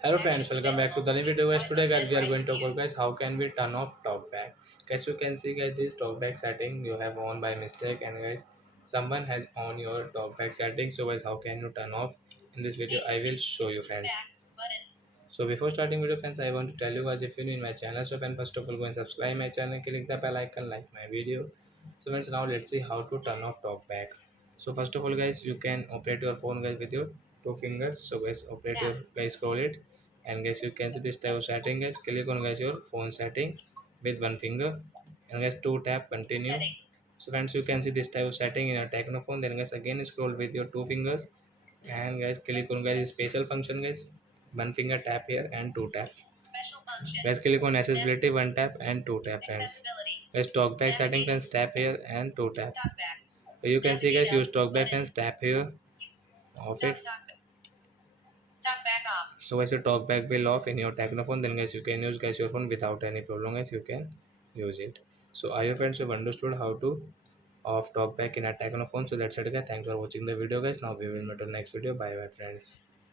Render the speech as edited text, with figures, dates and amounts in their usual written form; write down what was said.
Hello friends, welcome back to the new video guys. Today guys we are going to talk guys how can we turn off talkback. Guys you can see guys this talkback setting you have on by mistake, and guys someone has on your talkback setting. So guys how can you turn off? In this video I will show you friends. So before starting video friends, I want to tell you guys, if you're new in my channel, so friend, first of all go and subscribe my channel, click the bell icon, like my video. So friends, now let's see how to turn off talkback. So first of all guys, you can operate your phone guys with your two fingers. So guys operate your guys, scroll it, and guys you can see this type of setting guys. Click on guys your phone setting with one finger, and guys two tap continue. So friends, you can see this type of setting in a techno phone. Then guys again scroll with your two fingers, and guys click on guys special function guys, one finger tap here and two tap. Guys click on accessibility, one tap and two tap friends. Guys talkback setting friends, tap here and two tap. So you can see guys, use talkback friends, tap here off it. So guys your talkback will off in your technophone, then guys you can use guys your phone without any problem guys, you can use it. So I hope friends you have understood how to off talkback in a technophone. So that's it guys, thanks for watching the video guys. Now we will meet on next video. Bye bye friends.